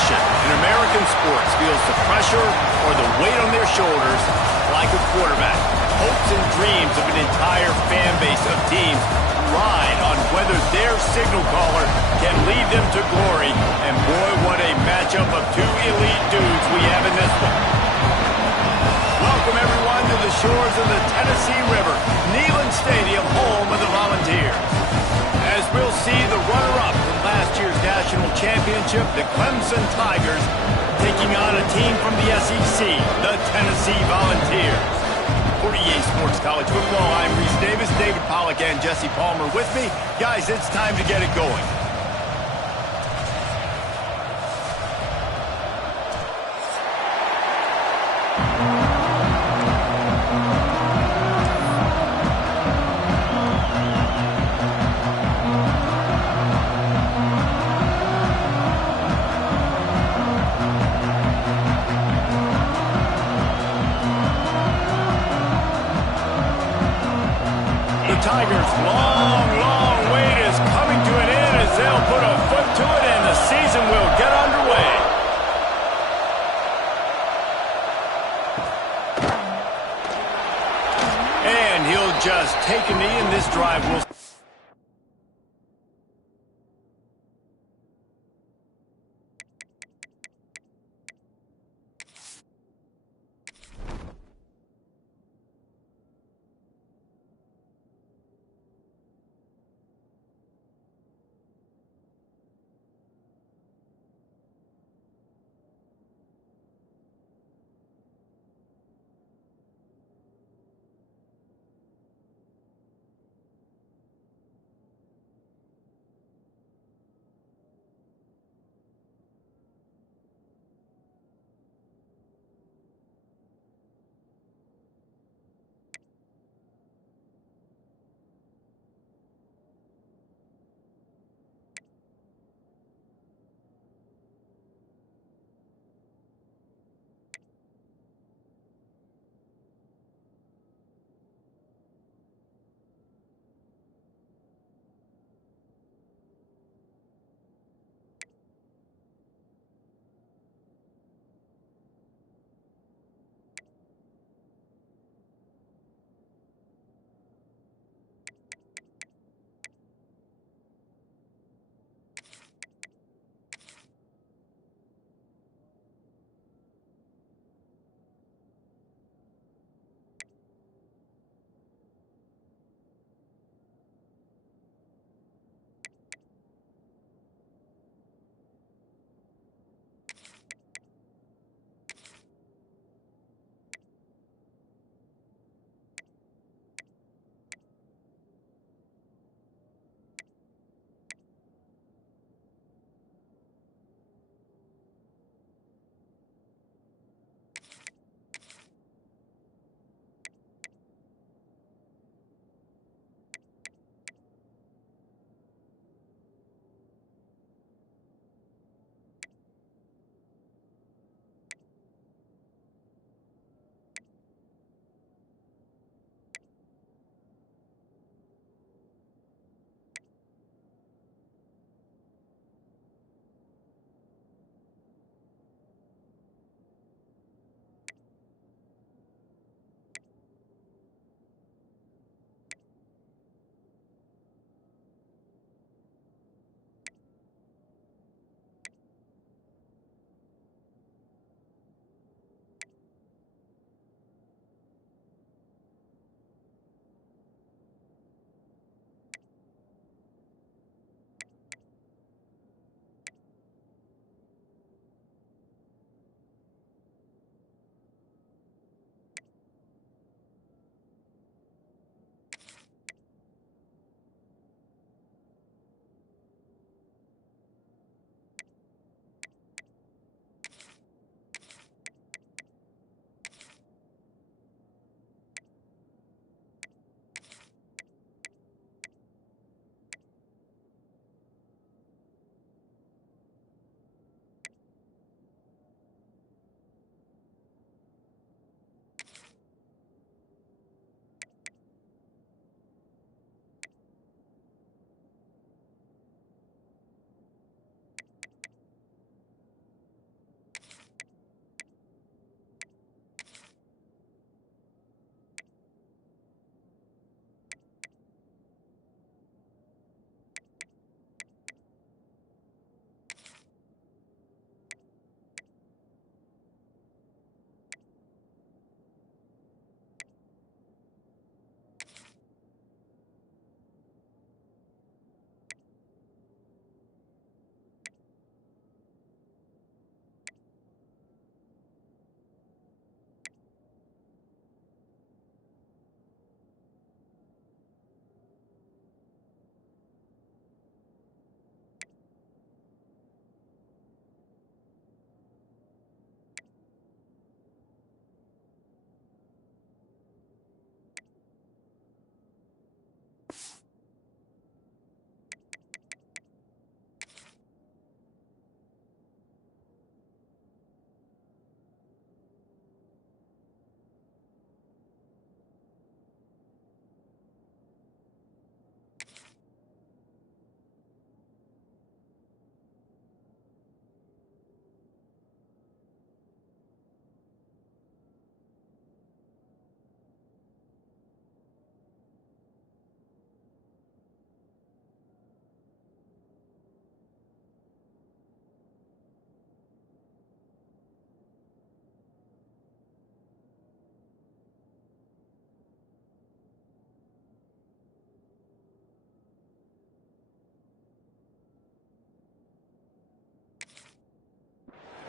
competition in American sports feels the pressure or the weight on their shoulders like a quarterback. Hopes and dreams of an entire fan base of teams ride on whether their signal caller can lead them to glory. And boy, what a matchup of two elite dudes we have in this one. Welcome, everyone, to the shores of the Tennessee River, Neyland Stadium, home of the Volunteers. As we'll see the runner-up from last year's national championship, the Clemson Tigers, taking on a team from the SEC, the Tennessee Volunteers. For EA Sports College Football, I'm Reese Davis, David Pollack, and Jesse Palmer with me. Guys, it's time to get it going. Tigers' long wait is coming to an end as they'll put a foot to it and the season will get underway. And he'll just take a knee and this drive will...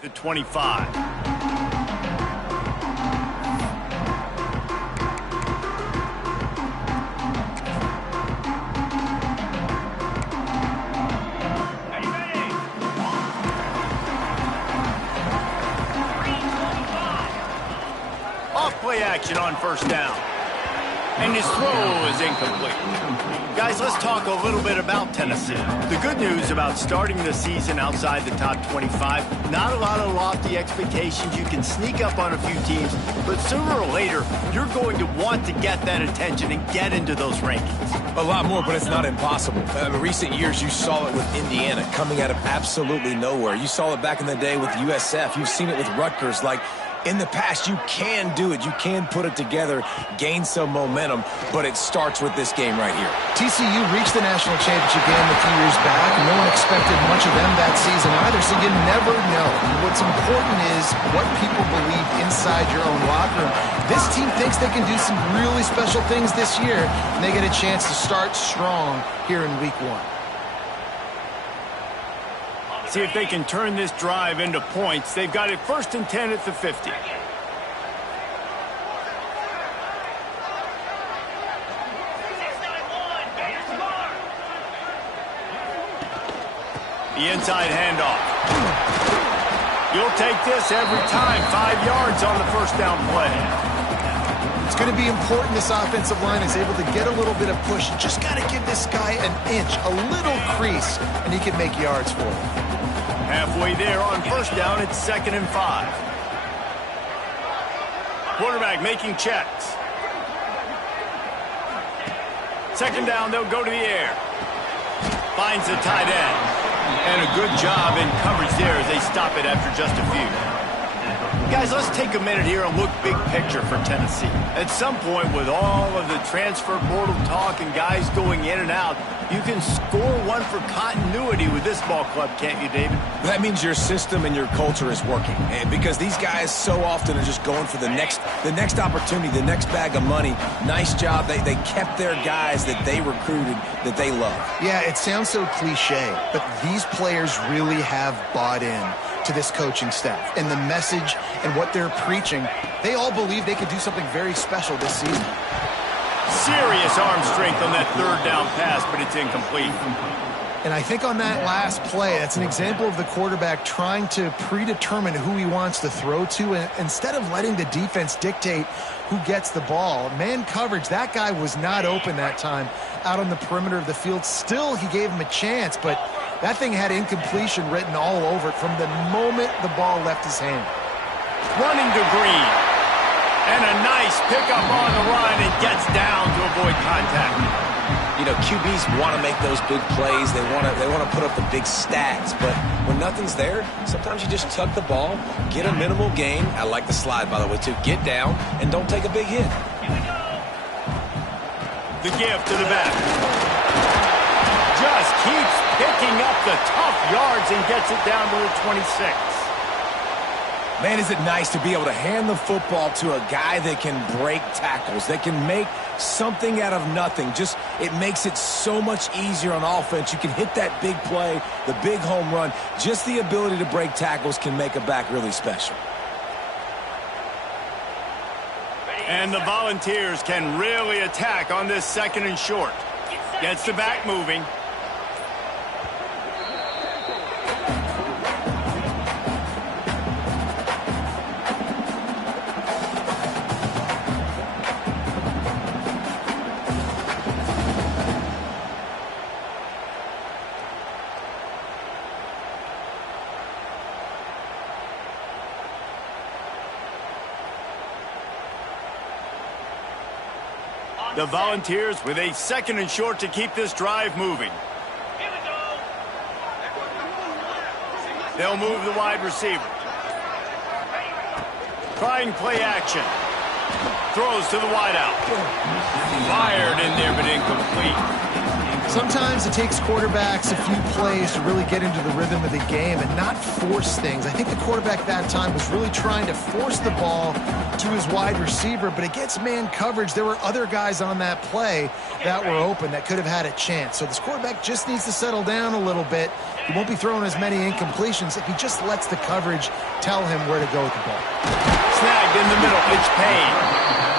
the 25. Play action on first down. And his throw is incomplete. Guys, let's talk a little bit about Tennessee. The good news about starting the season outside the top 25, not a lot of lofty expectations. You can sneak up on a few teams, but sooner or later, you're going to want to get that attention and get into those rankings. A lot more, but it's not impossible. In recent years, you saw it with Indiana coming out of absolutely nowhere. You saw it back in the day with USF. You've seen it with Rutgers. Like, in the past, you can do it. You can put it together, gain some momentum, but it starts with this game right here. TCU reached the national championship game a few years back, and no one expected much of them that season either, so you never know. What's important is what people believe inside your own locker room. This team thinks they can do some really special things this year, and they get a chance to start strong here in week 1. See if they can turn this drive into points. They've got it 1st and 10 at the 50. The inside handoff. You'll take this every time. 5 yards on the first down play. It's going to be important this offensive line is able to get a little bit of push. You just got to give this guy an inch, a little crease, and he can make yards for it. Halfway there on first down, it's 2nd and 5. Quarterback making checks. 2nd down, they'll go to the air. Finds the tight end. And a good job in coverage there as they stop it after just a few. Guys, let's take a minute here and look big picture for Tennessee. At some point, with all of the transfer portal talk and guys going in and out, you can score one for continuity with this ball club, can't you, David? That means your system and your culture is working. And because these guys so often are just going for the next opportunity, the next bag of money. Nice job. They kept their guys that they recruited, that they love. Yeah, it sounds so cliche, but these players really have bought in to this coaching staff and the message and what they're preaching. They all believe they could do something very special this season. Serious arm strength on that 3rd down pass, but it's incomplete. And I think on that last play, that's an example of the quarterback trying to predetermine who he wants to throw to, and instead of letting the defense dictate who gets the ball. Man coverage, that guy was not open that time out on the perimeter of the field. Still, he gave him a chance, but that thing had incompletion written all over it from the moment the ball left his hand. Running to Green. And a nice pickup on the run and gets down to avoid contact. You know, QBs want to make those big plays. They want to put up the big stats. But when nothing's there, sometimes you just tuck the ball, get a minimal gain. I like the slide, by the way, too. Get down and don't take a big hit. The give to the back. Just keeps picking up the tough yards and gets it down to the 26. Man, is it nice to be able to hand the football to a guy that can break tackles, that can make something out of nothing. Just, it makes it so much easier on offense. You can hit that big play, the big home run. Just the ability to break tackles can make a back really special. And the Volunteers can really attack on this 2nd and short. Gets the back moving. The Volunteers with a 2nd and short to keep this drive moving. They'll move the wide receiver. Trying play action. Throws to the wideout. Fired in there, but incomplete. Sometimes it takes quarterbacks a few plays to really get into the rhythm of the game and not force things. I think the quarterback that time was really trying to force the ball to his wide receiver, but against man coverage, there were other guys on that play that were open that could have had a chance. So this quarterback just needs to settle down a little bit. He won't be throwing as many incompletions if he just lets the coverage tell him where to go with the ball. Snagged in the middle. It's Payne.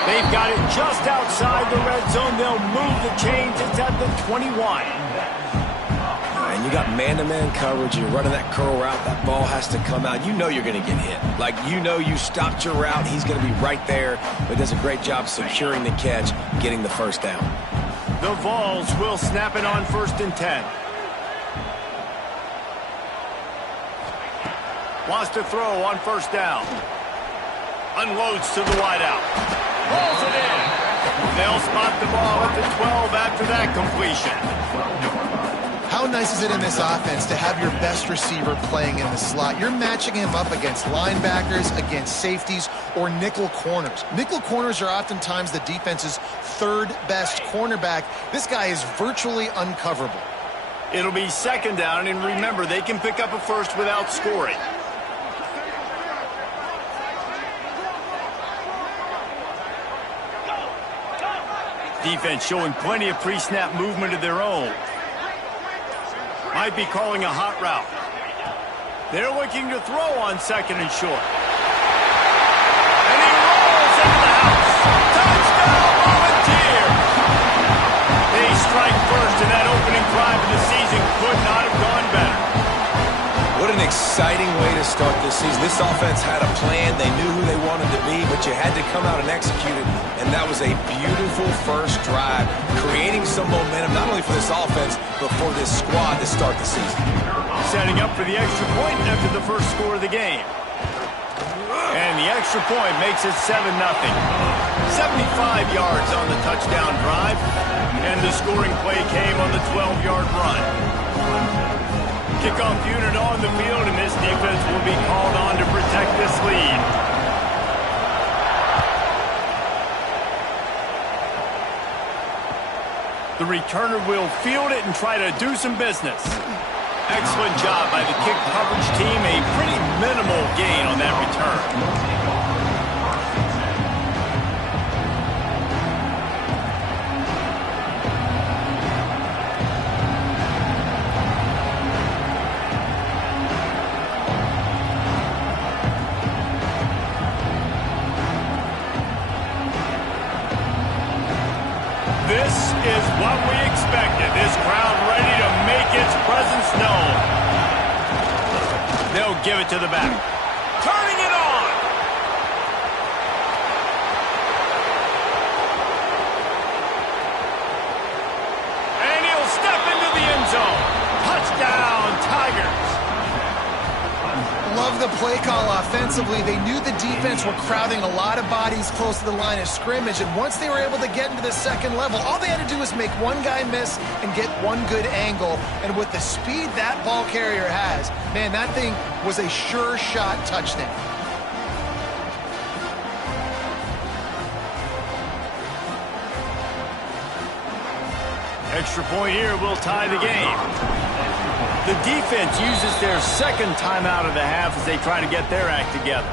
They've got it just outside the red zone. They'll move the chains. It's at the 21. And you got man-to-man coverage. You're running that curl route. That ball has to come out. You know you're going to get hit. Like, you know you stopped your route. He's going to be right there. But does a great job securing the catch, getting the first down. The Vols will snap it on 1st and 10. Wants to throw on 1st down. Unloads to the wideout. Rolls it in. They'll spot the ball at the 12 after that completion. How nice is it in this offense to have your best receiver playing in the slot? You're matching him up against linebackers, against safeties, or nickel corners. Nickel corners are oftentimes the defense's third best cornerback. This guy is virtually uncoverable. It'll be 2nd down, and remember, they can pick up a first without scoring. Defense showing plenty of pre-snap movement of their own. Might be calling a hot route. They're looking to throw on 2nd and short. And he rolls into the house. Touchdown, Volunteer! They strike first, and that opening drive of the season could not have gone better. What an exciting way to start this season. This offense had a plan. They knew who they wanted to be, but you had to come out and execute it. And that was a beautiful first drive, creating some momentum, not only for this offense, but for this squad to start the season. Setting up for the extra point after the first score of the game. And the extra point makes it 7-0. 75 yards on the touchdown drive. And the scoring play came on the 12-yard run. Kickoff unit on the field, and this defense will be called on to protect this lead. The returner will field it and try to do some business. Excellent job by the kick coverage team. A pretty minimal gain on that return. This is what we expected. This crowd ready to make its presence known. They'll give it to the back. Turning it on. And he'll step into the end zone. Touchdown, Tigers. Love the play call offensively. They knew the defense were crowding a lot of bodies close to the line of scrimmage, and once they were able to get into the second level, all they had to do was make one guy miss and get one good angle. And with the speed that ball carrier has, man, that thing was a sure shot touchdown. Extra point here will tie the game. The defense uses their 2nd timeout of the half as they try to get their act together.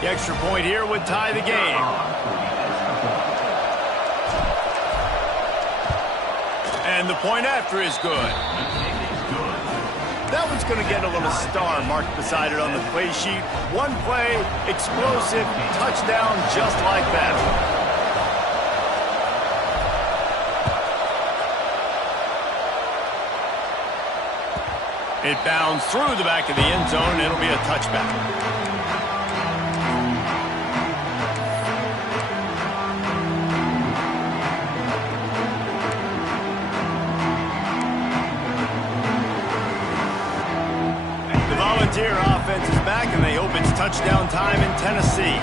The extra point here would tie the game. And the point after is good. That one's going to get a little star marked beside it on the play sheet. One play, explosive, touchdown just like that. It bounds through the back of the end zone. It'll be a touchback. The Volunteer offense is back, and they hope it's touchdown time in Tennessee.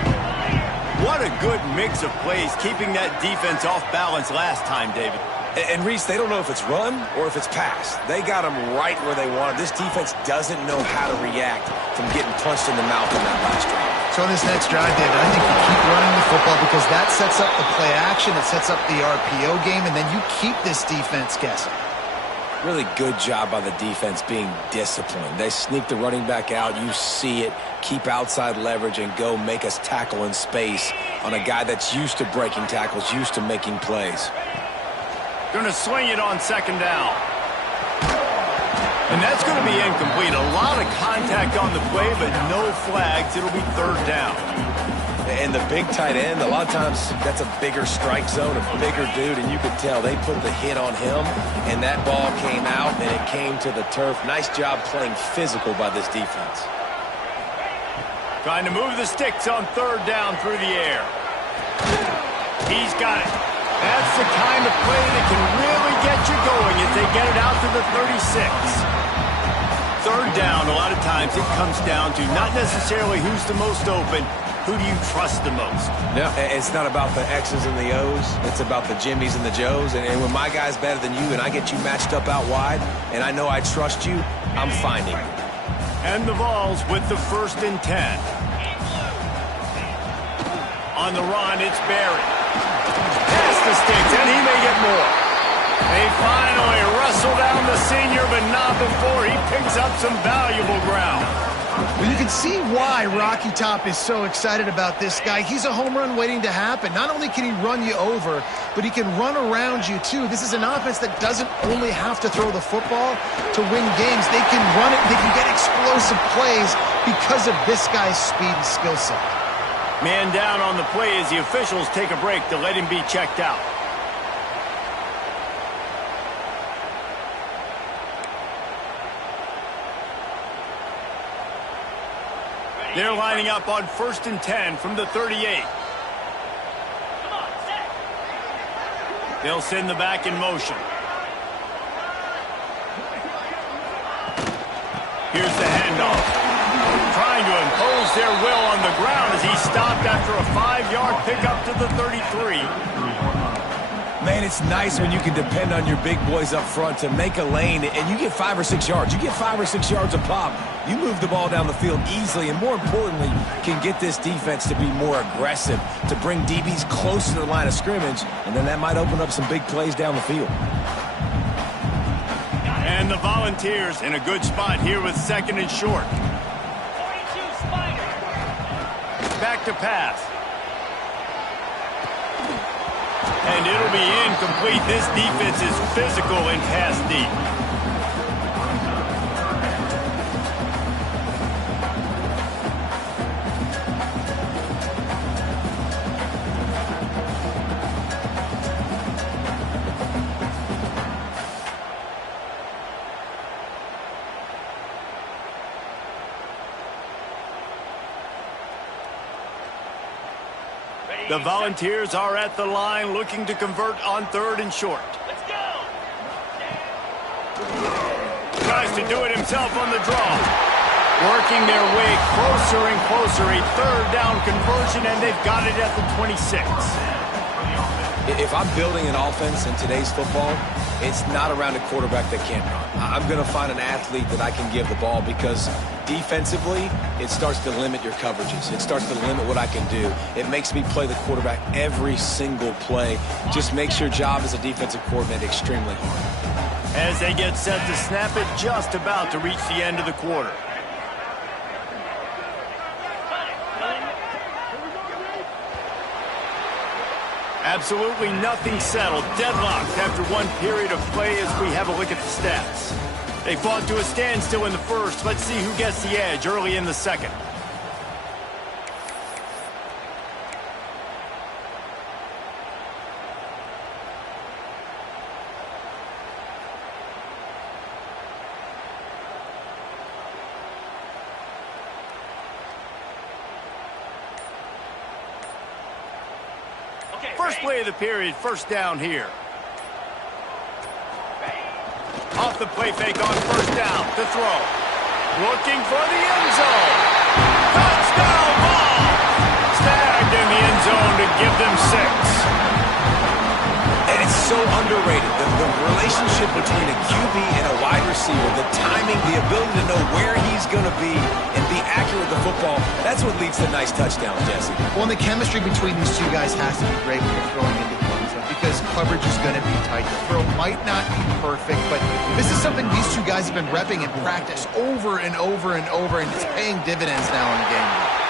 What a good mix of plays, keeping that defense off balance last time, David. And Reese, they don't know if it's run or if it's pass. They got them right where they want it. This defense doesn't know how to react from getting punched in the mouth on that last drive. So on this next drive, David, I think you keep running the football because that sets up the play action, it sets up the RPO game, and then you keep this defense guessing. Really good job by the defense being disciplined. They sneak the running back out. You see it. Keep outside leverage and go make us tackle in space on a guy that's used to breaking tackles, used to making plays. Going to swing it on second down. And that's going to be incomplete. A lot of contact on the play, but no flags. It'll be third down. And the big tight end, a lot of times that's a bigger strike zone, a bigger dude, and you could tell they put the hit on him, and that ball came out, and it came to the turf. Nice job playing physical by this defense. Trying to move the sticks on third down through the air. He's got it. That's the kind of play that can really get you going as they get it out to the 36. Third down, a lot of times it comes down to not necessarily who's the most open, who do you trust the most? No, it's not about the X's and the O's. It's about the Jimmys and the Joes. And when my guy's better than you and I get you matched up out wide and I know I trust you, I'm finding you. And the Vols with the 1st and 10. On the run, it's Barry. Past the sticks, and he may get more. They finally wrestle down the senior, but not before he picks up some valuable ground. Well, you can see why Rocky Top is so excited about this guy. He's a home run waiting to happen. Not only can he run you over, but he can run around you, too. This is an offense that doesn't only have to throw the football to win games. They can run it. They can get explosive plays because of this guy's speed and skill set. Man down on the play as the officials take a break to let him be checked out. They're lining up on 1st and 10 from the 38. They'll send the back in motion. Here's the handoff. Trying to impose their will on the ground as he stopped after a 5-yard pickup to the 33. Man, it's nice when you can depend on your big boys up front to make a lane, and you get 5 or 6 yards. You get 5 or 6 yards a pop. You move the ball down the field easily, and more importantly, can get this defense to be more aggressive, to bring DBs close to the line of scrimmage, and then that might open up some big plays down the field. And the Volunteers in a good spot here with 2nd and short. Back to pass. And it'll be incomplete. This defense is physical and pass deep. The Volunteers are at the line looking to convert on 3rd and short. Let's go! Tries to do it himself on the draw. Working their way closer and closer. A 3rd down conversion, and they've got it at the 26. If I'm building an offense in today's football, it's not around a quarterback that can't run. I'm going to find an athlete that I can give the ball because defensively, it starts to limit your coverages. It starts to limit what I can do. It makes me play the quarterback every single play. Just makes your job as a defensive coordinator extremely hard. As they get set to snap it, just about to reach the end of the quarter. Absolutely nothing settled. Deadlocked after one period of play as we have a look at the stats. They fought to a standstill in the first. Let's see who gets the edge early in the second. First play of the period, 1st down here. Off the play fake on 1st down to throw. Looking for the end zone. Touchdown ball. Snagged in the end zone to give them 6. And it's so underrated. The relationship between a QB and a wide receiver, the timing, the ability to know where he's going to be and be accurate with the football, that's what leads to nice touchdowns, Jesse. Well, and the chemistry between these two guys has to be great when you're throwing into the end zone because coverage is going to be tight. The throw might not be perfect, but this is something these two guys have been repping in practice over and over and over, and it's paying dividends now in the game.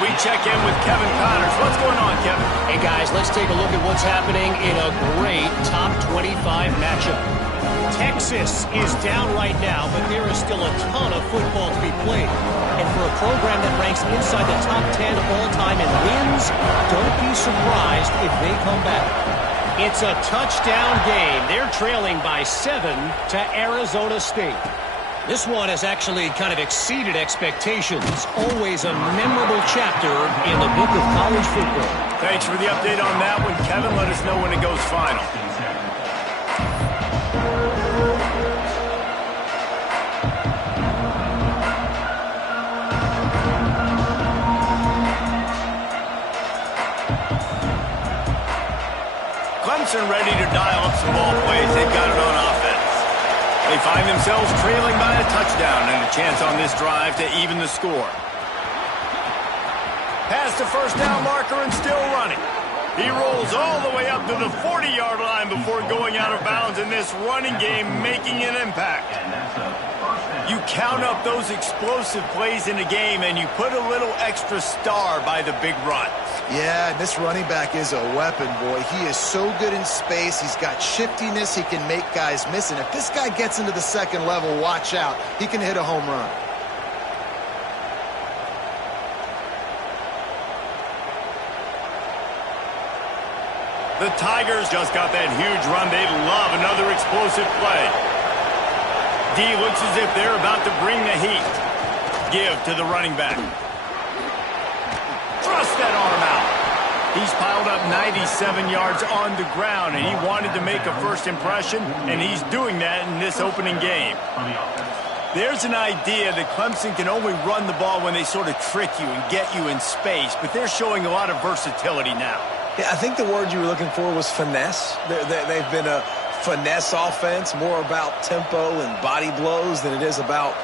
We check in with Kevin Connors. What's going on, Kevin? Hey, guys, let's take a look at what's happening in a great top 25 matchup. Texas is down right now, but there is still a ton of football to be played. And for a program that ranks inside the top 10 all-time in wins, don't be surprised if they come back. It's a touchdown game. They're trailing by 7 to Arizona State. This one has actually kind of exceeded expectations. Always a memorable chapter in the book of college football. Thanks for the update on that one, Kevin. Let us know when it goes final. Clemson ready to dial up some ball plays. They've got it on offense. They find themselves trailing by a touchdown and a chance on this drive to even the score. Past the first down marker and still running. He rolls all the way up to the 40-yard line before going out of bounds in this running game, making an impact. You count up those explosive plays in a game and you put a little extra star by the big runs. Yeah, this running back is a weapon, boy. He is so good in space. He's got shiftiness. He can make guys miss. And if this guy gets into the second level, watch out. He can hit a home run. The Tigers just got that huge run. They love another explosive play. D looks as if they're about to bring the heat. Give to the running back. Thrust that arm out. He's piled up 97 yards on the ground, and he wanted to make a first impression, and he's doing that in this opening game. There's an idea that Clemson can only run the ball when they sort of trick you and get you in space, but they're showing a lot of versatility now. Yeah, I think the word you were looking for was finesse. They've been a finesse offense, more about tempo and body blows than it is about,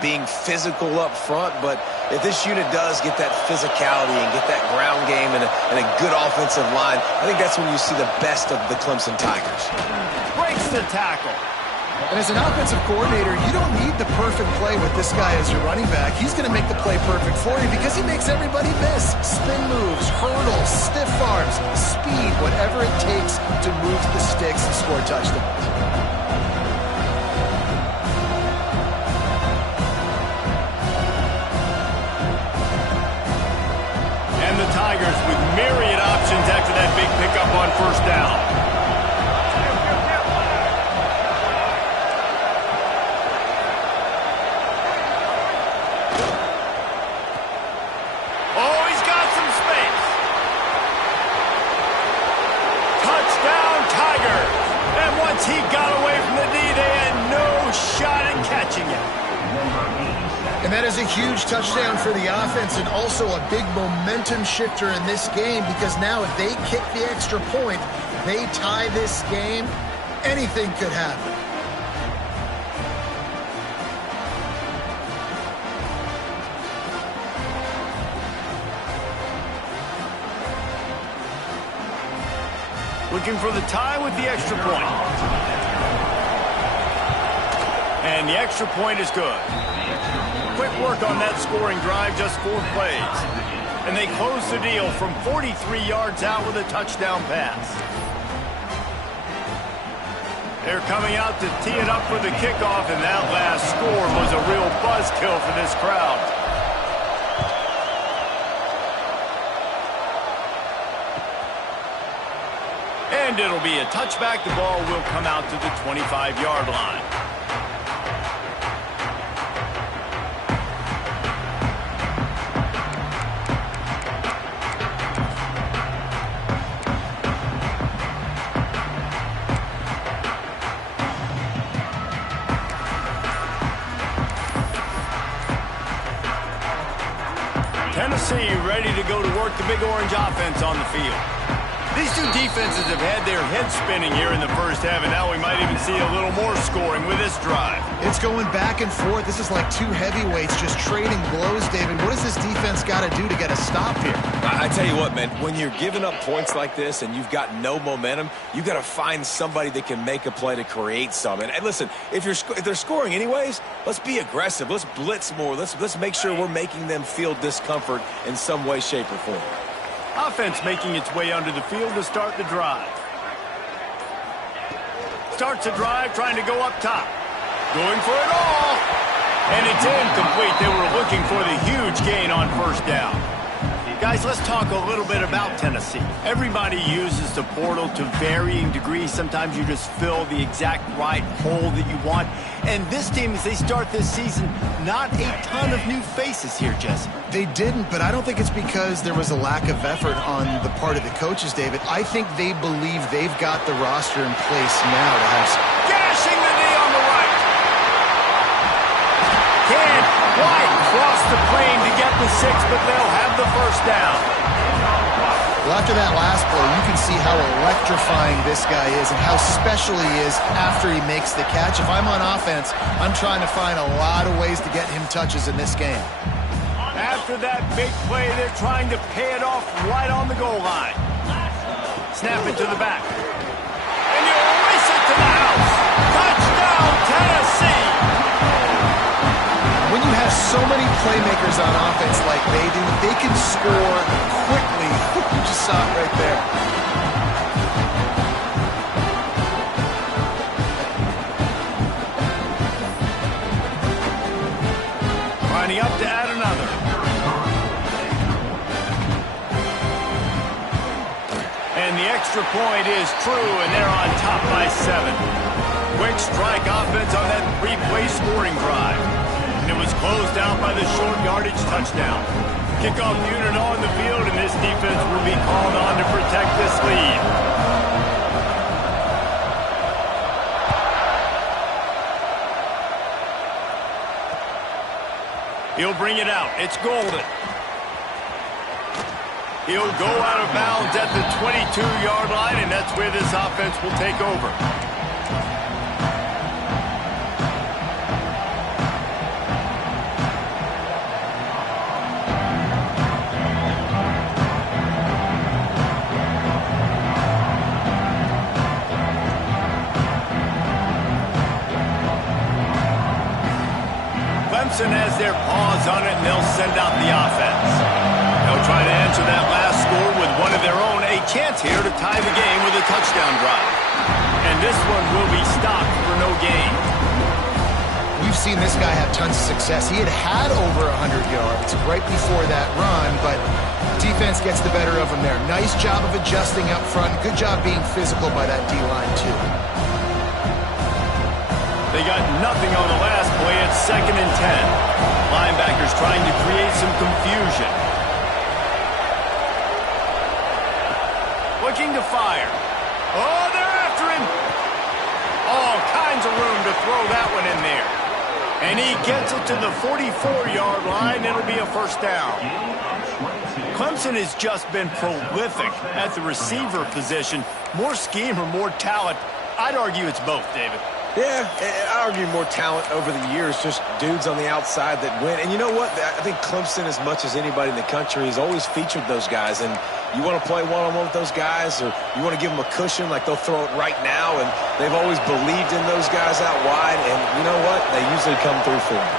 being physical up front. But if this unit does get that physicality and get that ground game and a good offensive line, I think that's when you see the best of the Clemson Tigers. Breaks the tackle. And as an offensive coordinator, you don't need the perfect play with this guy as your running back. He's going to make the play perfect for you because he makes everybody miss. Spin moves, hurdles, stiff arms, speed, whatever it takes to move the sticks and score touchdowns. And the Tigers with myriad options after that big pickup on first down. He got away from the D. They had no shot at catching it. And that is a huge touchdown for the offense and also a big momentum shifter in this game because now if they kick the extra point, they tie this game, anything could happen. Looking for the tie with the extra point. And the extra point is good. Quick work on that scoring drive, just 4 plays. And they close the deal from 43 yards out with a touchdown pass. They're coming out to tee it up for the kickoff, and that last score was a real buzzkill for this crowd. And it'll be a touchback. The ball will come out to the 25-yard line. Tennessee ready to go to work, the Big Orange offense on the field. These two defenses have had their heads spinning here in the first half, and now we might even see a little more scoring with this drive. It's going back and forth. This is like two heavyweights just trading blows, David. What does this defense got to do to get a stop here? I tell you what, man, when you're giving up points like this and you've got no momentum, you got to find somebody that can make a play to create some. And listen, if they're scoring anyways, let's be aggressive. Let's blitz more. Let's make sure we're making them feel discomfort in some way, shape, or form. Offense making its way onto the field to start the drive. Starts the drive trying to go up top. Going for it all. And it's incomplete. They were looking for the huge gain on first down. Guys, let's talk a little bit about Tennessee. Everybody uses the portal to varying degrees. Sometimes you just fill the exact right hole that you want. And this team, as they start this season, not a ton of new faces here, Jesse. They didn't, but I don't think it's because there was a lack of effort on the part of the coaches, David. I think they believe they've got the roster in place now to have some. Gashing the knee on the right. Can't quite cross the plane to get the 6, but they'll have the first down. Well, after that last play, you can see how electrifying this guy is and how special he is after he makes the catch. If I'm on offense, I'm trying to find a lot of ways to get him touches in this game. After that big play, they're trying to pay it off right on the goal line. Snap it to the back. And you race it to the house. Touchdown, Tennessee! When you have so many playmakers on offense like they do, they can score quickly. You just saw it right there. Lining up to add another. And the extra point is true, and they're on top by 7. Quick strike offense on that 3-play scoring drive. And it was closed out by the short yardage touchdown. Kickoff unit on the field, and this defense will be called on to protect this lead. He'll bring it out. It's Golden. He'll go out of bounds at the 22-yard line, and that's where this offense will take over. Clemson has their paws on it, and they'll send out the offense. They'll try to answer that last score with one of their own. A chance here to tie the game with a touchdown drive. And this one will be stopped for no gain. We've seen this guy have tons of success. He had over 100 yards right before that run, but defense gets the better of him there. Nice job of adjusting up front. Good job being physical by that D-line, too. They got nothing on the last play. It's 2nd and 10. Linebackers trying to create some confusion. Looking to fire. Oh, they're after him. All kinds of room to throw that one in there. And he gets it to the 44-yard line. It'll be a first down. Clemson has just been prolific at the receiver position. More scheme or more talent. I'd argue it's both, David. Yeah, I argue more talent over the years, just dudes on the outside that win. And you know what? I think Clemson, as much as anybody in the country, has always featured those guys. And you want to play one-on-one with those guys, or you want to give them a cushion like they'll throw it right now. And they've always believed in those guys out wide. And you know what? They usually come through for them.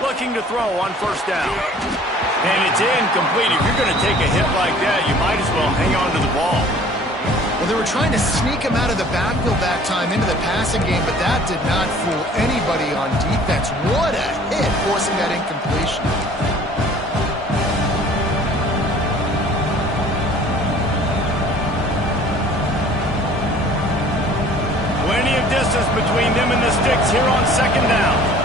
Looking to throw on first down. And it's incomplete. If you're going to take a hit like that, you might as well hang on to the ball. Well, they were trying to sneak him out of the backfield that time into the passing game, but that did not fool anybody on defense. What a hit, forcing that incompletion. Plenty of distance between them and the sticks here on 2nd down.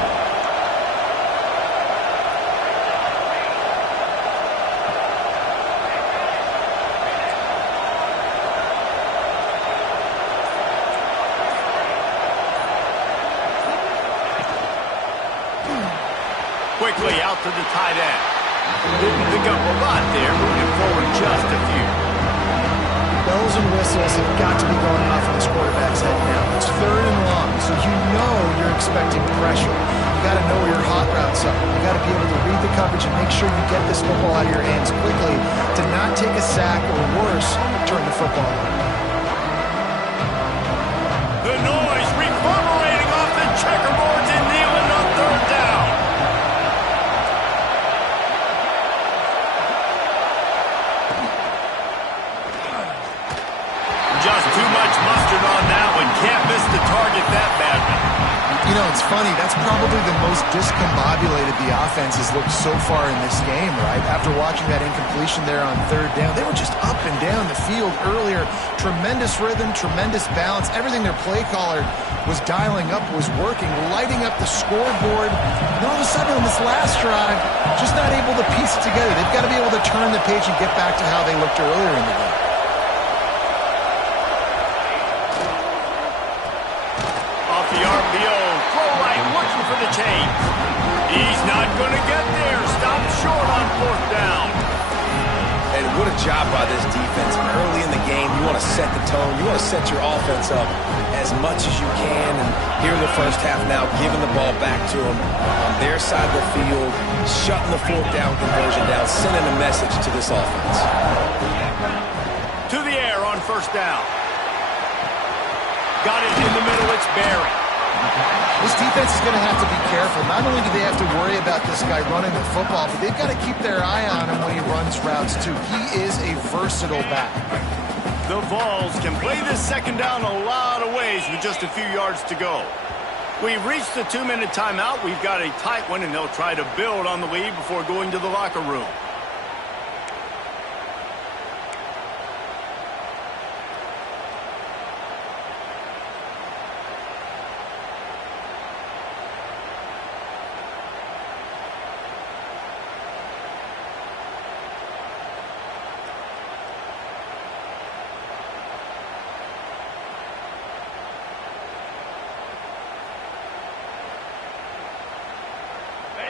Quickly out to the tight end. Didn't pick up a lot there, moving forward just a few. bells and whistles have got to be going off in this quarterback's head now. It's 3rd and long, so you know you're expecting pressure. You got to know where your hot routes are. You got to be able to read the coverage and make sure you get this football out of your hands quickly to not take a sack or worse, turn the football over. The noise reverberating off the checkerboards and kneeling on 3rd down. Just too much mustard on that one. Can't miss the target that badly. You know, it's funny. That's probably the most discombobulated the offense has looked so far in this game, right? After watching that incompletion there on 3rd down, they were just up and down the field earlier. Tremendous rhythm, tremendous balance. Everything their play caller was dialing up was working, lighting up the scoreboard. And all of a sudden on this last drive, just not able to piece it together. They've got to be able to turn the page and get back to how they looked earlier in the game. For the change. He's not going to get there. Stop short on 4th down. And what a job by this defense. Early in the game, you want to set the tone. You want to set your offense up as much as you can. And here in the first half now, giving the ball back to them on their side of the field, shutting the 4th down conversion down, sending a message to this offense. To the air on 1st down. Got it in the middle. It's Barry. This defense is going to have to be careful. Not only do they have to worry about this guy running the football, but they've got to keep their eye on him when he runs routes, too. He is a versatile back. The Vols can play this 2nd down a lot of ways with just a few yards to go. We've reached the 2-minute timeout. We've got a tight one, and they'll try to build on the lead before going to the locker room.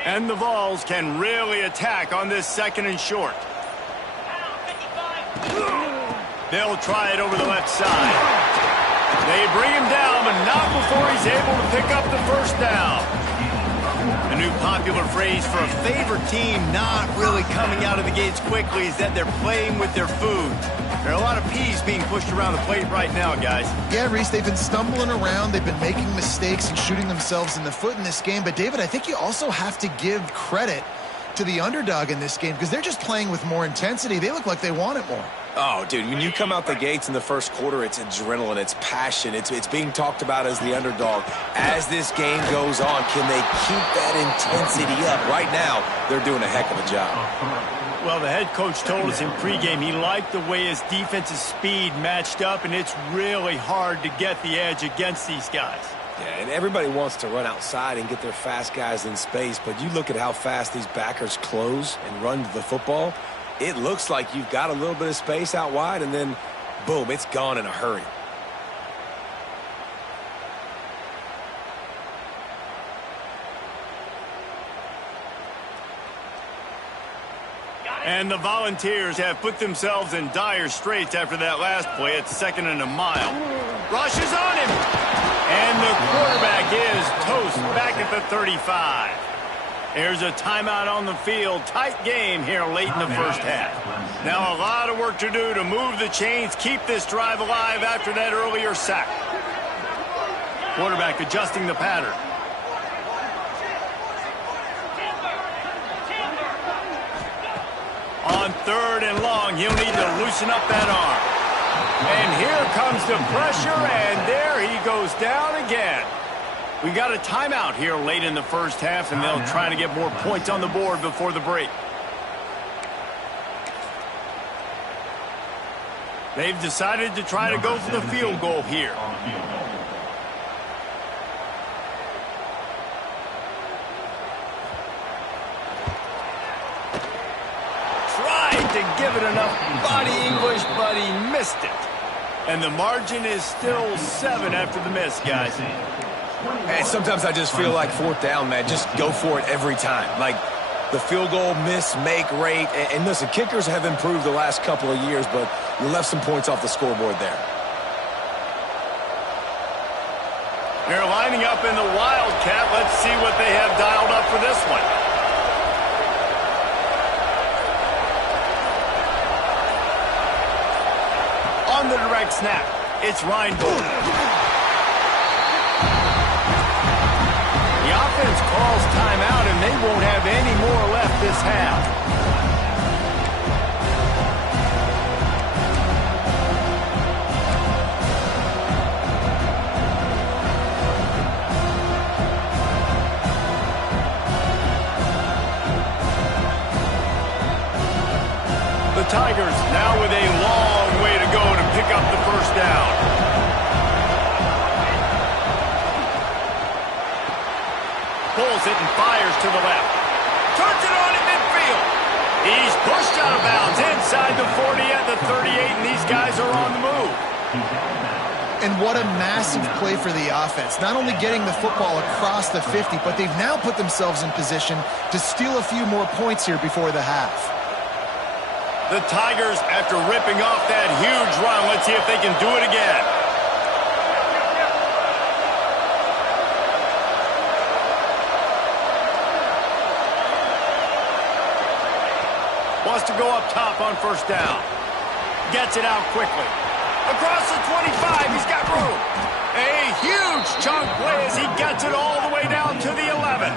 And the Vols can really attack on this 2nd and short. They'll try it over the left side. They bring him down, but not before he's able to pick up the 1st down. A new popular phrase for a favorite team not really coming out of the gates quickly is that they're playing with their food. There are a lot of peas being pushed around the plate right now, guys. Yeah, Reese, they've been stumbling around. They've been making mistakes and shooting themselves in the foot in this game. But, David, I think you also have to give credit to the underdog in this game because they're just playing with more intensity. They look like they want it more. Oh, dude, when you come out the gates in the first quarter, it's adrenaline, it's passion, it's being talked about as the underdog. As this game goes on, can they keep that intensity up? Right now, they're doing a heck of a job. Well, the head coach told us in pregame he liked the way his defensive speed matched up, and it's really hard to get the edge against these guys. Yeah, and everybody wants to run outside and get their fast guys in space, but you look at how fast these backers close and run to the football, it looks like you've got a little bit of space out wide, and then, boom, it's gone in a hurry. And the Volunteers have put themselves in dire straits after that last play at 2nd and a mile. Rush is on him. And the quarterback is toast back at the 35. There's a timeout on the field. Tight game here late in the first half. Now a lot of work to do to move the chains, keep this drive alive after that earlier sack. Quarterback adjusting the pattern. On 3rd and long, he'll need to loosen up that arm. And here comes the pressure, and there he goes down again. We got a timeout here late in the first half, and they'll try to get more points on the board before the break. They've decided to try to go for the field goal here. To give it enough body English, but he missed it. And the margin is still 7 after the miss, guys. And sometimes I just feel like 4th down, man, just go for it every time. Like, the field goal miss-make rate. And listen, kickers have improved the last couple of years, but you left some points off the scoreboard there. They're lining up in the Wildcat. Let's see what they have dialed up for this one. On the direct snap, it's Reinbold. The offense calls timeout, and they won't have any more left this half. The Tigers now with a long way to go to pick up the first down. Pulls it and fires to the left. Turns it on in midfield. He's pushed out of bounds inside the 40 at the 38, and these guys are on the move. And what a massive play for the offense. Not only getting the football across the 50, but they've now put themselves in position to steal a few more points here before the half. The Tigers, after ripping off that huge run, let's see if they can do it again. Wants to go up top on first down. Gets it out quickly. Across the 25, he's got room. A huge chunk play as he gets it all the way down to the 11.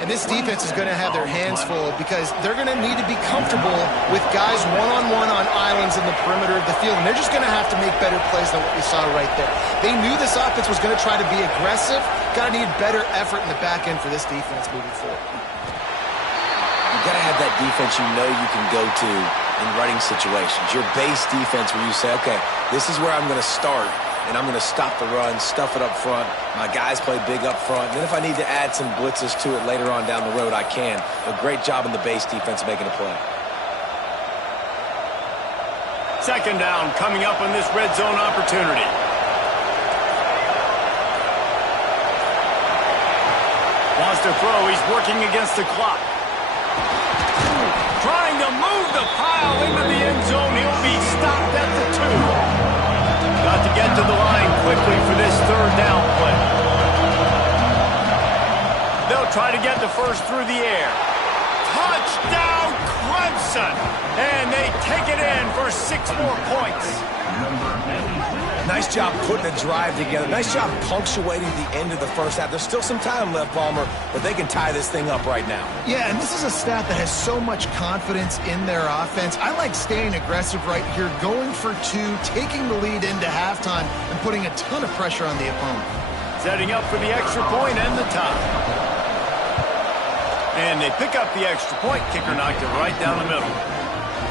And this defense is going to have their hands full because they're going to need to be comfortable with guys one-on-one on islands in the perimeter of the field. And they're just going to have to make better plays than what we saw right there. They knew this offense was going to try to be aggressive. Got to need better effort in the back end for this defense moving forward. You've got to have that defense you know you can go to in running situations. Your base defense where you say, okay, this is where I'm going to start. And I'm going to stop the run, stuff it up front. My guys play big up front. And then if I need to add some blitzes to it later on down the road, I can. A great job in the base defense making a play. Second down coming up on this red zone opportunity. Wants to throw. He's working against the clock. Trying to move the pile into the end zone. He'll be stopped at the 2. Got to get to the line quickly for this third down play. They'll try to get the first through the air. Touchdown, Clemson! And they take it in for 6 more points. Nice job putting a drive together. Nice job punctuating the end of the first half. There's still some time left, Palmer, but they can tie this thing up right now. Yeah, and this is a stat that has so much confidence in their offense. I like staying aggressive right here, going for 2, taking the lead into halftime, and putting a ton of pressure on the opponent. Setting up for the extra point and the tie. And they pick up the extra point. Kicker knocked it right down the middle.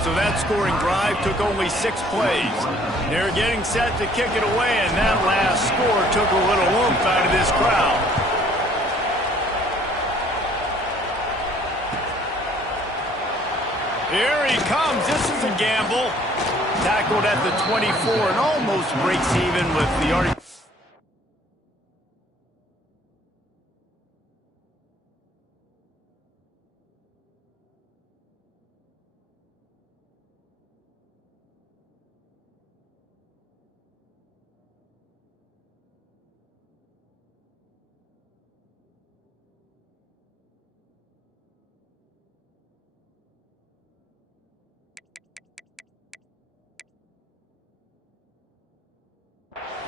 So that scoring drive took only 6 plays. They're getting set to kick it away, and that last score took a little oomph out of this crowd. Here he comes. This is a gamble. Tackled at the 24 and almost breaks even with the yardage.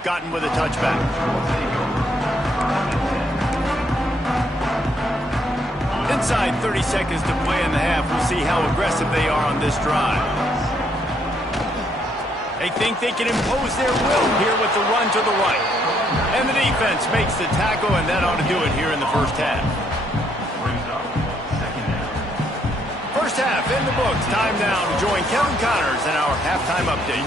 Gotten with a touchback. Inside 30 seconds to play in the half. We'll see how aggressive they are on this drive. They think they can impose their will here with the run to the right. And the defense makes the tackle, and that ought to do it here in the first half. First half in the books. Time now to join Kevin Connors in our halftime update.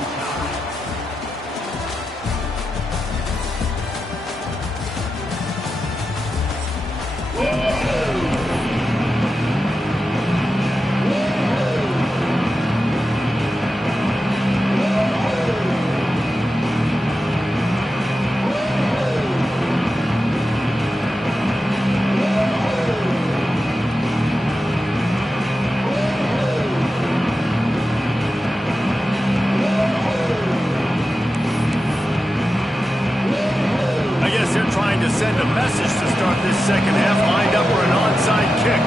message to start this second half, lined up for an onside kick.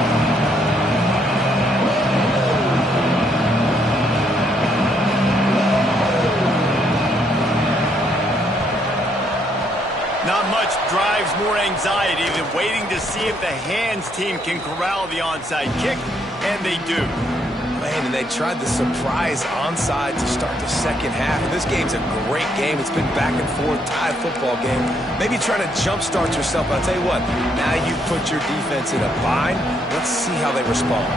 Not much drives more anxiety than waiting to see if the hands team can corral the onside kick, and they do. Man, and they tried the surprise onside to start the second half. And this game's a great game. It's been back and forth, tied football game. Maybe trying to jumpstart yourself. But I'll tell you what, now you put your defense in a bind. Let's see how they respond.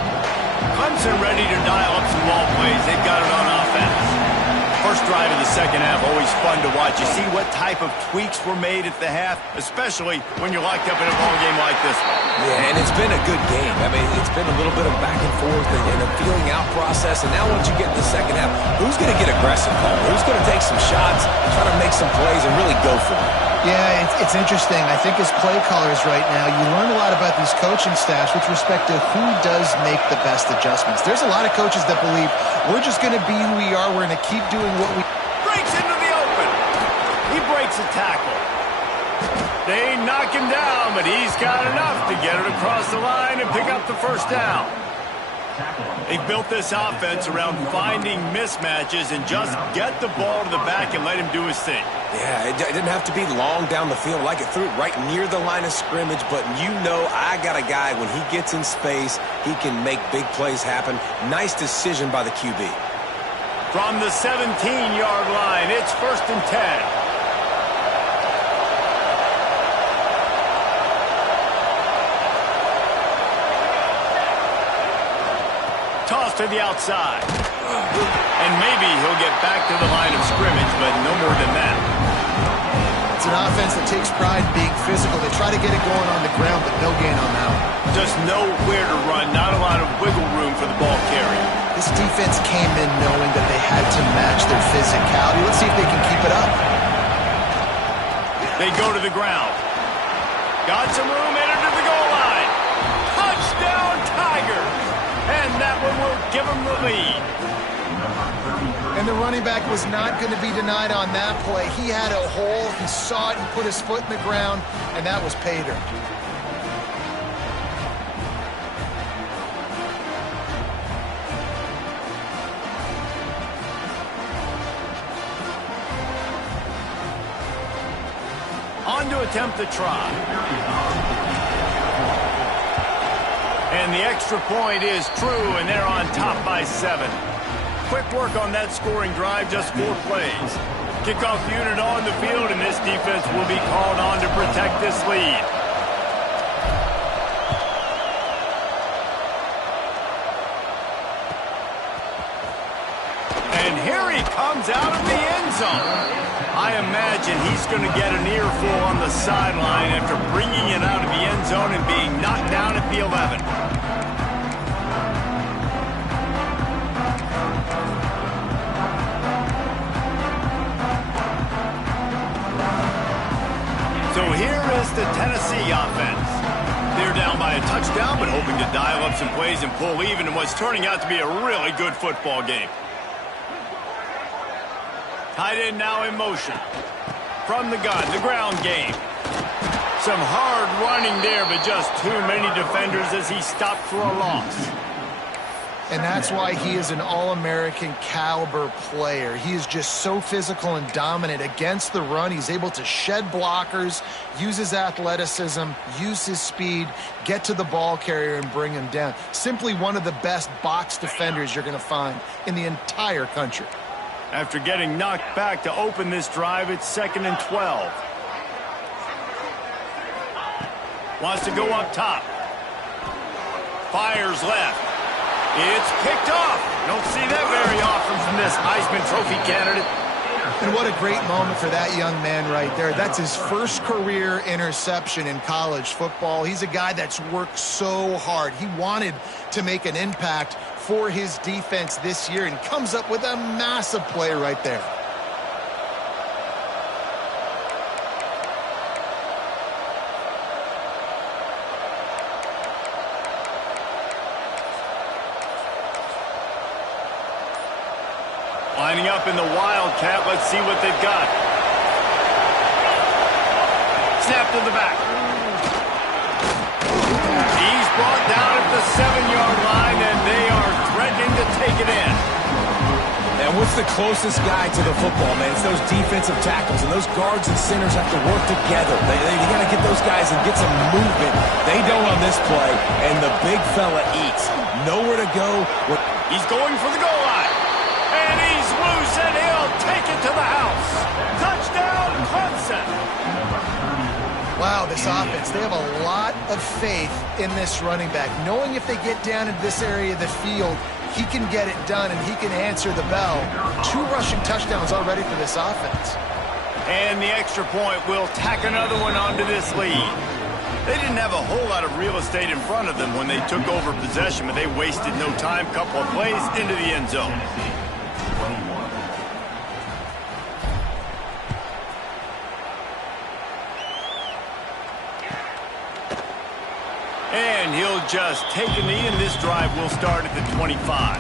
Clemson ready to dial up some ball plays. They've got it on offense. First drive of the second half, always fun to watch. You see what type of tweaks were made at the half, especially when you're locked up in a ball game like this one. Yeah, and it's been a good game. I mean, it's been a little bit of back and forth and a feeling out process. And now once you get in the second half, who's going to get aggressive, Paul? Who's going to take some shots, try to make some plays, and really go for it? Yeah, it's interesting. I think as play callers right now, you learn a lot about these coaching staffs with respect to who does make the best adjustments. There's a lot of coaches that believe we're just going to be who we are. We're going to keep doing what we... Breaks into the open. He breaks a tackle. They knock him down, but he's got enough to get it across the line and pick up the first down. They built this offense around finding mismatches and just get the ball to the back and let him do his thing. Yeah, it didn't have to be long down the field. Like it threw it right near the line of scrimmage, but you know I got a guy, when he gets in space, he can make big plays happen. Nice decision by the QB. From the 17-yard line, it's 1st and 10. Toss to the outside. And maybe he'll get back to the line of scrimmage, but no more than that. It's an offense that takes pride in being physical. They try to get it going on the ground, but no gain on that one. Just know where to run, not a lot of wiggle room for the ball carrier. This defense came in knowing that they had to match their physicality. Let's see if they can keep it up. They go to the ground. Got some room, entered to the goal line. Touchdown, Tigers! And that one will give them the lead. And the running back was not going to be denied on that play. He had a hole. He saw it. He put his foot in the ground, and that was pay dirt. On to attempt the try. And the extra point is true, and they're on top by 7. Quick work on that scoring drive, just 4 plays. Kickoff unit on the field, and this defense will be called on to protect this lead. And here he comes out of the end zone. I imagine he's going to get an earful on the sideline after bringing it out of the end zone and being knocked down at the 11. So here is the Tennessee offense. They're down by a touchdown, but hoping to dial up some plays and pull even in what's turning out to be a really good football game. Tight end now in motion. From the gun, the ground game. Some hard running there, but just too many defenders as he stopped for a loss. And that's why he is an All-American caliber player. He is just so physical and dominant against the run. He's able to shed blockers, use his athleticism, use his speed, get to the ball carrier and bring him down. Simply one of the best box defenders you're going to find in the entire country. After getting knocked back to open this drive, it's 2nd and 12. Wants to go up top. Fires left. It's picked off. Don't see that very often from this Heisman Trophy candidate. And what a great moment for that young man right there. That's his first career interception in college football. He's a guy that's worked so hard. He wanted to make an impact for his defense this year and comes up with a massive play right there. Lining up in the Wildcat. Let's see what they've got. Snap to the back. the closest guy to the football, man. It's those defensive tackles, and those guards and centers have to work together. They got to get those guys and get some movement. They don't on this play, and the big fella eats. Nowhere to go. He's going for the goal line. And he's loose, and he'll take it to the house. Touchdown, Clemson. Wow, this offense, they have a lot of faith in this running back, knowing if they get down into this area of the field, he can get it done and he can answer the bell. 2 rushing touchdowns already for this offense. And the extra point will tack another one onto this lead. They didn't have a whole lot of real estate in front of them when they took over possession, but they wasted no time. Couple of plays into the end zone. And he'll just take a knee, and this drive will start at the 25.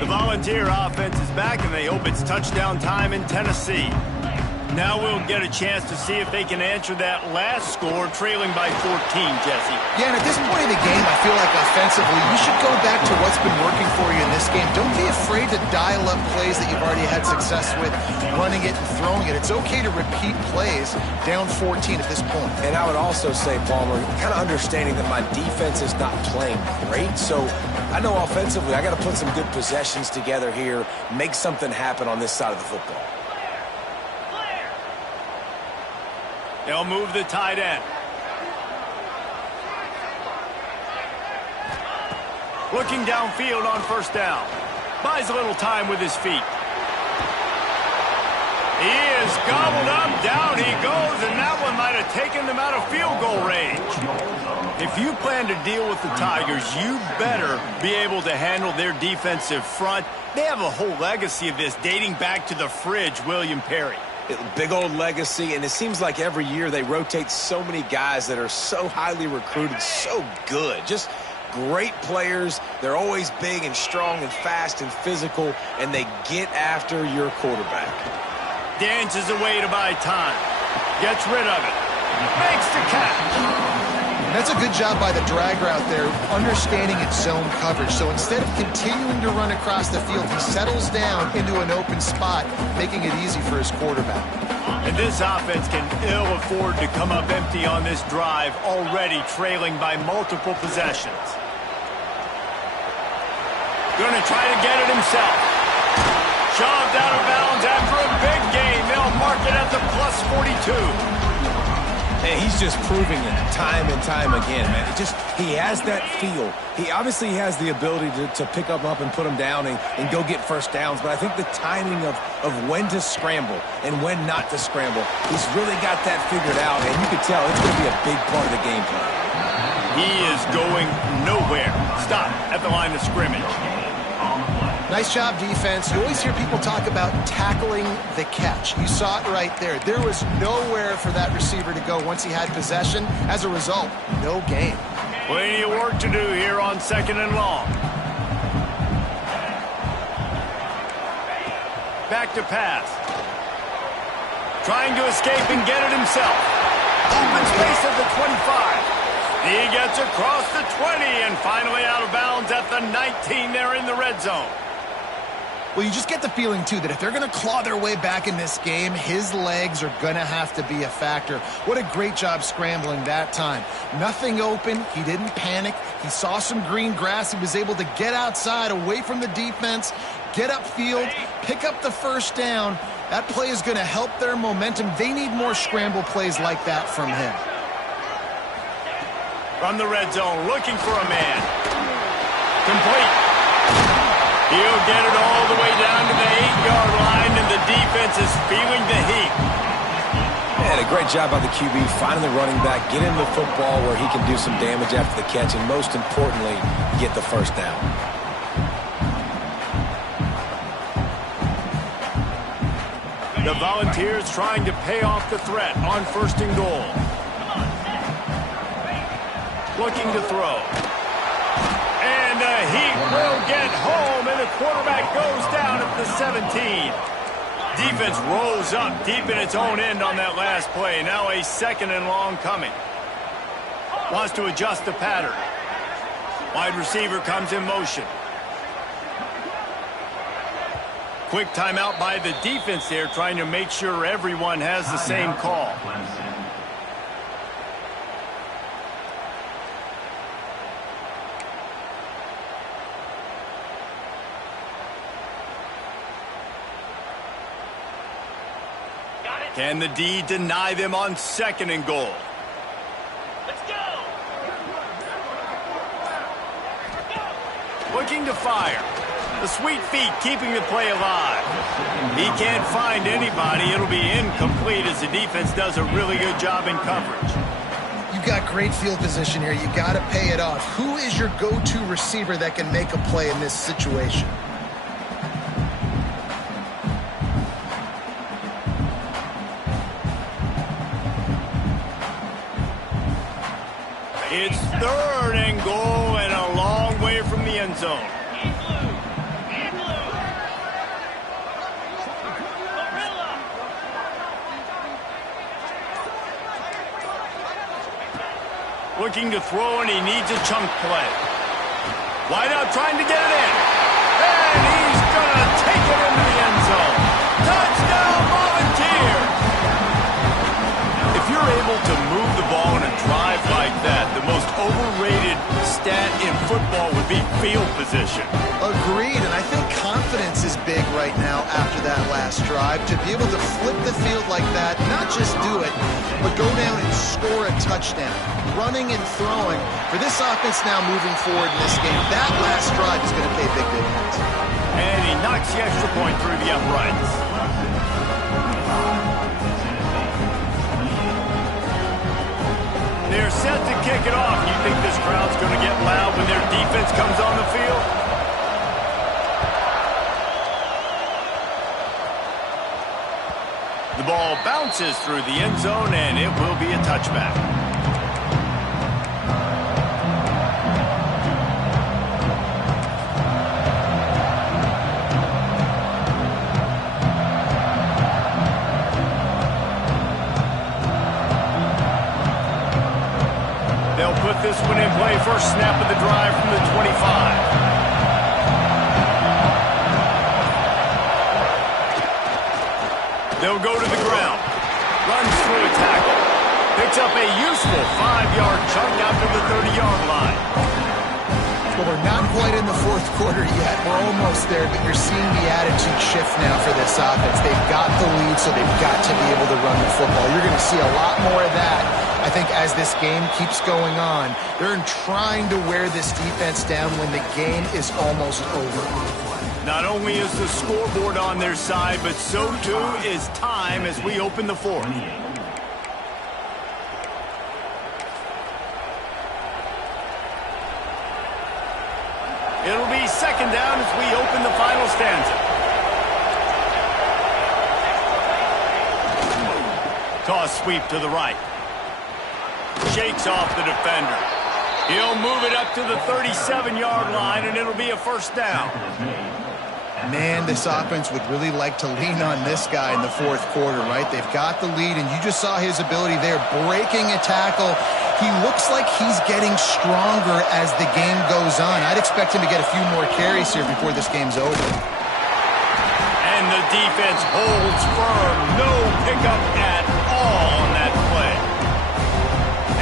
The Volunteer offense is back, and they hope it's touchdown time in Tennessee. Now we'll get a chance to see if they can answer that last score, trailing by 14, Jesse. Yeah, and at this point in the game, I feel like offensively, you should go back to what's been working for you in this game. Don't be afraid to dial up plays that you've already had success with, running it and throwing it. It's okay to repeat plays down 14 at this point. And I would also say, Palmer, kind of understanding that my defense is not playing great, so I know offensively I got to put some good possessions together here, make something happen on this side of the football. They'll move the tight end. Looking downfield on first down. Buys a little time with his feet. He is gobbled up. Down he goes, and that one might have taken them out of field goal range. If you plan to deal with the Tigers, you better be able to handle their defensive front. They have a whole legacy of this dating back to the fridge, William Perry. Big old legacy, and it seems like every year they rotate so many guys that are so highly recruited, so good. Just great players. They're always big and strong and fast and physical, and they get after your quarterback. Dances away to buy time. Gets rid of it. Makes the catch. That's a good job by the drag route there, understanding its zone coverage. So instead of continuing to run across the field, he settles down into an open spot, making it easy for his quarterback. And this offense can ill afford to come up empty on this drive, already trailing by multiple possessions. Going to try to get it himself. Shoved out of bounds after a big gain. They'll mark it at the plus 42. And he's just proving it time and time again, man. He has that feel. He obviously has the ability to pick them up and put them down and go get first downs, but I think the timing of when to scramble and when not to scramble, he's really got that figured out, and you can tell it's going to be a big part of the game plan. He is going nowhere. Stop at the line of scrimmage. Nice job, defense. You always hear people talk about tackling the catch. You saw it right there. There was nowhere for that receiver to go once he had possession. As a result, no gain. Plenty of work to do here on 2nd and long. Back to pass. Trying to escape and get it himself. Open space at the 25. He gets across the 20 and finally out of bounds at the 19 there in the red zone. Well, you just get the feeling, too, that if they're going to claw their way back in this game, his legs are going to have to be a factor. What a great job scrambling that time. Nothing open. He didn't panic. He saw some green grass. He was able to get outside, away from the defense, get upfield, pick up the first down. That play is going to help their momentum. They need more scramble plays like that from him. From the red zone, looking for a man. Complete. He'll get it all the way down to the 8-yard line, and the defense is feeling the heat. And a great job by the QB finding the running back, get him the football where he can do some damage after the catch, and most importantly, get the first down. The Volunteers trying to pay off the threat on 1st and goal. Looking to throw. And the Heat will get home, and the quarterback goes down at the 17. Defense rolls up deep in its own end on that last play. Now a 2nd and long coming. Wants to adjust the pattern. Wide receiver comes in motion. Quick timeout by the defense there, trying to make sure everyone has the same call. Can the D deny them on 2nd and goal? Let's go! Looking to fire. The sweet feet keeping the play alive. He can't find anybody. It'll be incomplete as the defense does a really good job in coverage. You've got great field position here. You got to pay it off. Who is your go-to receiver that can make a play in this situation? It's 3rd and goal and a long way from the end zone. Looking to throw, and he needs a chunk play. Wide out trying to get it in. And he's going to take it into the end zone. Touchdown, Volunteers! If you're able to move the ball in a drive like that, the most overrated stat in football would be field position. Agreed, and I think confidence is big right now after that last drive. To be able to flip the field like that, not just do it, but go down and score a touchdown. Running and throwing. For this offense now moving forward in this game, that last drive is going to pay big dividends. And he knocks the extra point through the uprights. They're set to kick it off. You think this crowd's going to get loud when their defense comes on the field? The ball bounces through the end zone, and it will be a touchback. They'll put this one in play. First snap of the drive from the 25. They'll go to the ground. Runs through a tackle. Picks up a useful 5-yard chunk after the 30-yard line. Well, we're not quite in the 4th quarter yet. We're almost there, but you're seeing the attitude shift now for this offense. They've got the lead, so they've got to be able to run the football. You're going to see a lot more of that, I think, as this game keeps going on. They're trying to wear this defense down when the game is almost over. Not only is the scoreboard on their side, but so too is time as we open the 4th. It'll be 2nd down as we open the final stanza. Toss sweep to the right. Shakes off the defender. He'll move it up to the 37-yard line, and it'll be a first down. Man, this offense would really like to lean on this guy in the 4th quarter, right? They've got the lead, and you just saw his ability there, breaking a tackle. He looks like he's getting stronger as the game goes on. I'd expect him to get a few more carries here before this game's over. defense holds firm. No pickup at all on that play.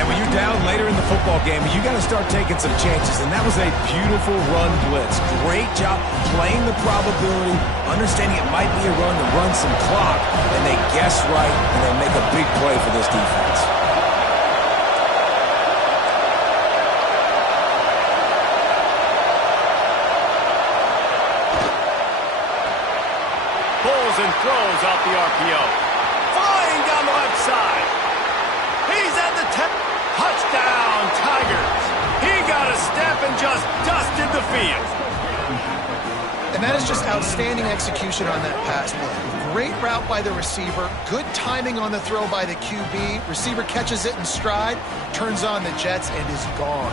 And when you're down later in the football game, you got to start taking some chances. And that was a beautiful run blitz. Great job playing the probability, understanding it might be a run to run some clock, and they guess right, and they make a big play for this defense. Pulls and throws off the RPO. Flying down the left side. He's at the 10. Touchdown, Tigers. He got a step and just dusted the field. And that is just outstanding execution on that pass play. Great route by the receiver. Good timing on the throw by the QB. Receiver catches it in stride, turns on the jets, and is gone.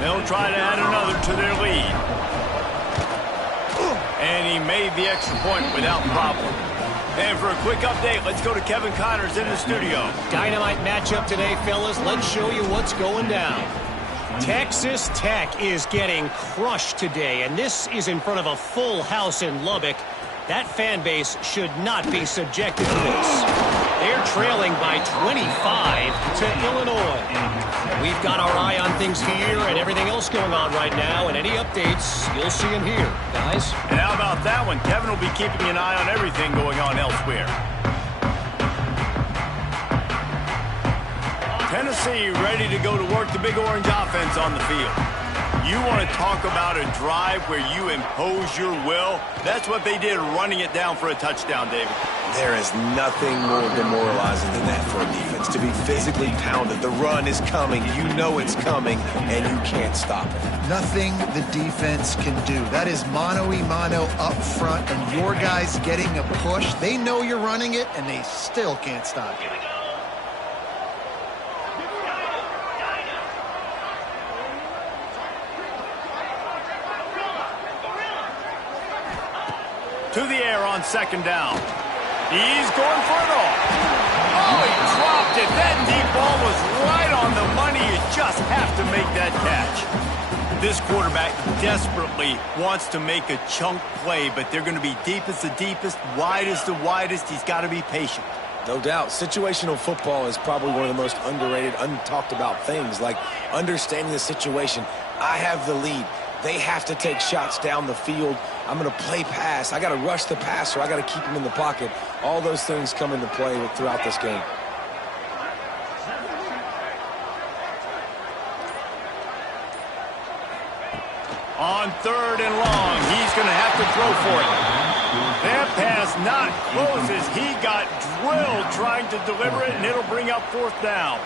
They'll try to add another to their lead. And he made the extra point without problem. And for a quick update, let's go to Kevin Connors in the studio. Dynamite matchup today, fellas. Let's show you what's going down. Texas Tech is getting crushed today, and this is in front of a full house in Lubbock. That fan base should not be subjected to this. They're trailing by 25 to Illinois. We've got our eye on things here and everything else going on right now, and any updates, you'll see them here, guys. And how about that one? Kevin will be keeping an eye on everything going on elsewhere. Tennessee ready to go to work the Big Orange offense on the field. You want to talk about a drive where you impose your will? That's what they did, running it down for a touchdown, David. There is nothing more demoralizing than that for a defense, to be physically pounded. The run is coming. You know it's coming, and you can't stop it. Nothing the defense can do. That is mano-a-mano up front, and your guys getting a push. They know you're running it, and they still can't stop it. To the air on second down. He's going for it all. Oh, he dropped it. That deep ball was right on the money. You just have to make that catch. This quarterback desperately wants to make a chunk play, but they're going to be deep as the deepest, wide as the widest. He's got to be patient. No doubt. Situational football is probably one of the most underrated, untalked about things, like understanding the situation. I have the lead. They have to take shots down the field. I'm going to play pass. I got to rush the passer. I got to keep him in the pocket. All those things come into play throughout this game. On third and long, he's going to have to throw for it. That pass not close as he got drilled trying to deliver it, and it'll bring up fourth down.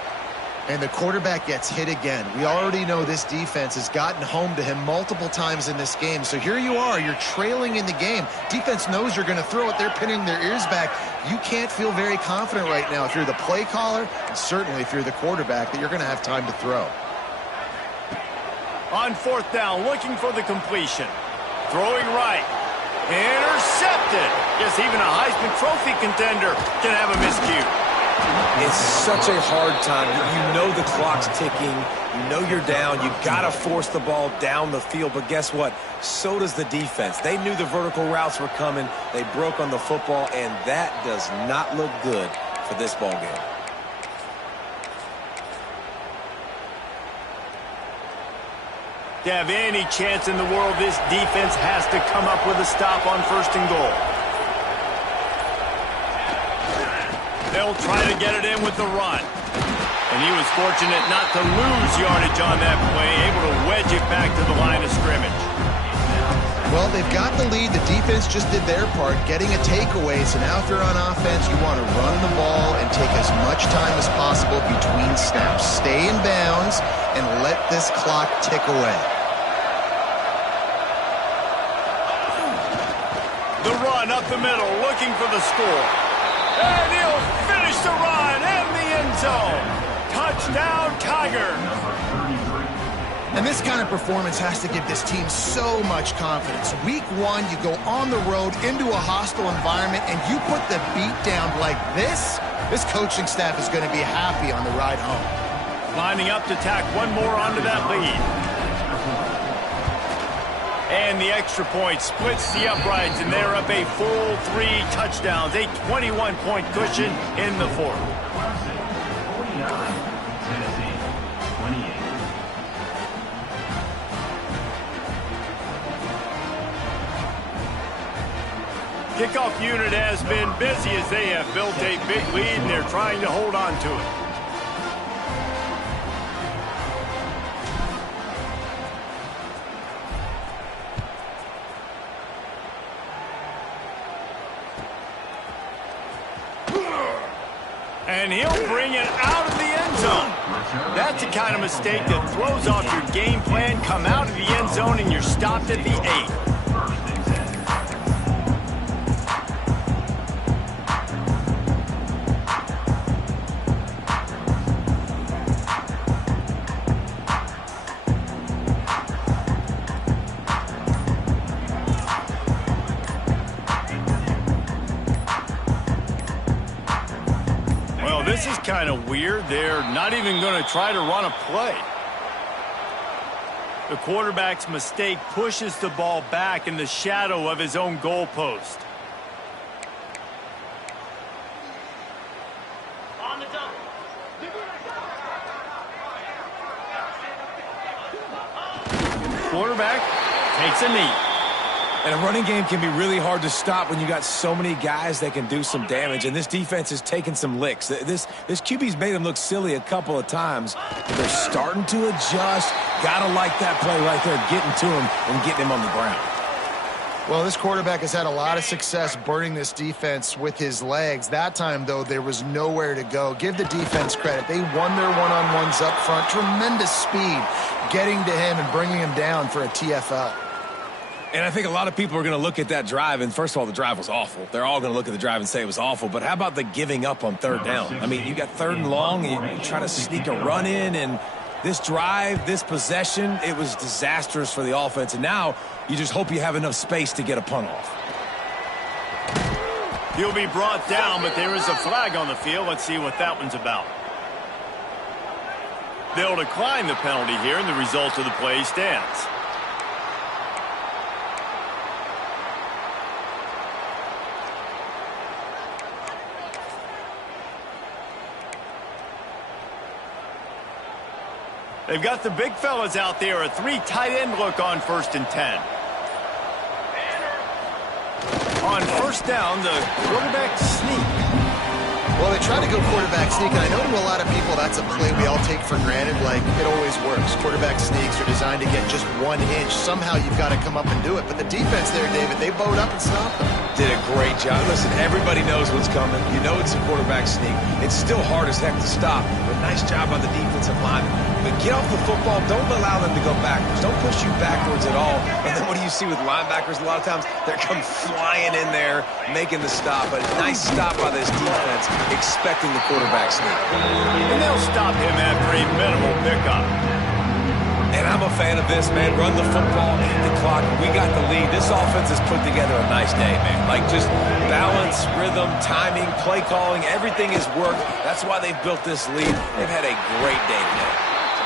And the quarterback gets hit again. We already know this defense has gotten home to him multiple times in this game. So here you are, you're trailing in the game. Defense knows you're going to throw it. They're pinning their ears back. You can't feel very confident right now if you're the play caller, and certainly if you're the quarterback, that you're going to have time to throw. On fourth down, looking for the completion. Throwing right. Intercepted. Yes, even a Heisman Trophy contender can have a miscue. It's such a hard time. You know the clock's ticking. You know you're down. You got to force the ball down the field. But guess what? So does the defense. They knew the vertical routes were coming. They broke on the football, and that does not look good for this ball game. To have any chance in the world, this defense has to come up with a stop on first and goal. They'll try to get it in with the run. And he was fortunate not to lose yardage on that play, able to wedge it back to the line of scrimmage. Well, they've got the lead. The defense just did their part, getting a takeaway. So now if you're on offense, you want to run the ball and take as much time as possible between snaps. Stay in bounds and let this clock tick away. The run up the middle, looking for the score. And he'll finish the run in the end zone. Touchdown, Tigers. And this kind of performance has to give this team so much confidence. Week one, you go on the road into a hostile environment, and you put the beat down like this, this coaching staff is going to be happy on the ride home. Lining up to tack one more onto that lead. And the extra point splits the uprights, and they're up a full 3 touchdowns, a 21-point cushion in the fourth. Kickoff unit has been busy as they have built a big lead, and they're trying to hold on to it. And he'll bring it out of the end zone. That's the kind of mistake that throws off your game plan. Come out of the end zone and you're stopped at the 8. This is kind of weird. They're not even going to try to run a play. The quarterback's mistake pushes the ball back in the shadow of his own goalpost. On the double. Quarterback takes a knee. And a running game can be really hard to stop when you got so many guys that can do some damage. And this defense is taking some licks. This QB's made them look silly a couple of times. But they're starting to adjust. Gotta like that play right there, getting to him and getting him on the ground. Well, this quarterback has had a lot of success burning this defense with his legs. That time, though, there was nowhere to go. Give the defense credit. They won their one-on-ones up front. Tremendous speed getting to him and bringing him down for a TFL. And I think a lot of people are going to look at that drive, and first of all, the drive was awful. They're all going to look at the drive and say it was awful, but how about the giving up on third down? I mean, you got 3rd and long, and you try to sneak a run in, and this drive, this possession, it was disastrous for the offense, and now you just hope you have enough space to get a punt off. He'll be brought down, but there is a flag on the field. Let's see what that one's about. They'll decline the penalty here, and the result of the play stands. They've got the big fellas out there, a 3 tight end look on 1st and 10. On 1st down, the quarterback sneak. Well, they try to go quarterback sneak, and I know to a lot of people that's a play we all take for granted, like it always works. Quarterback sneaks are designed to get just 1 inch. Somehow you've got to come up and do it. But the defense there, David, they bowed up and stopped them. Did a great job. Listen, everybody knows what's coming. You know it's a quarterback sneak. It's still hard as heck to stop, but nice job on the defensive lineman. But get off the football. Don't allow them to go backwards. Don't push you backwards at all. And then what do you see with linebackers a lot of times? They're come flying in there, making the stop. But a nice stop by this defense, expecting the quarterback sneak. And they'll stop him after a minimal pickup. And I'm a fan of this, man. Run the football, hit the clock. We got the lead. This offense has put together a nice day, man. Like just balance, rhythm, timing, play calling, everything has worked. That's why they've built this lead. They've had a great day today.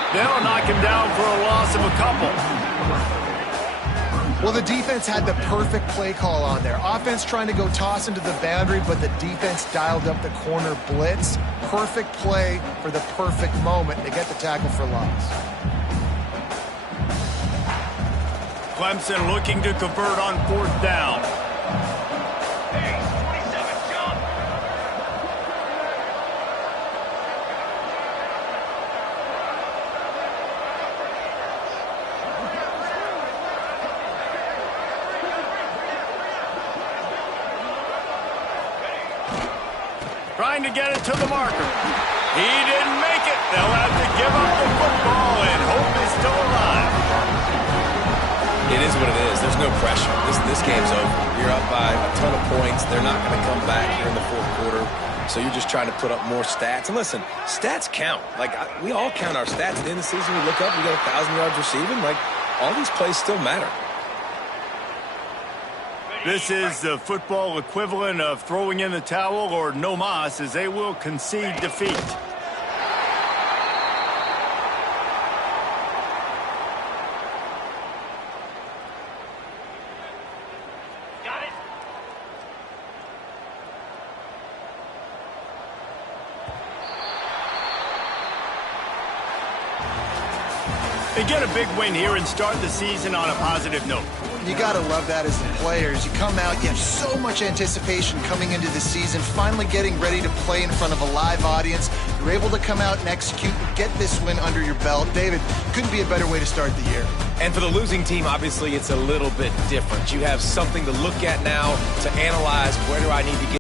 They'll knock him down for a loss of a couple. Well, the defense had the perfect play call on there. Offense trying to go toss into the boundary, but the defense dialed up the corner blitz. Perfect play for the perfect moment to get the tackle for loss. Clemson looking to convert on 4th down. Trying to get it to the marker. He didn't make it. They'll have to give up the football, and hope is still alive. It is what it is. There's no pressure. This game's over. You're up by a ton of points. They're not going to come back here in the 4th quarter. So you're just trying to put up more stats. And listen, stats count. Like, we all count our stats. At the end of the season, we look up, we got 1,000 yards receiving. Like, all these plays still matter. This is the football equivalent of throwing in the towel or no mas, as they will concede defeat. They get a big win here and start the season on a positive note. You got to love that as the players. You come out, you have so much anticipation coming into the season, finally getting ready to play in front of a live audience. You're able to come out and execute and get this win under your belt. David, couldn't be a better way to start the year. And for the losing team, obviously, it's a little bit different. You have something to look at now to analyze. Where do I need to get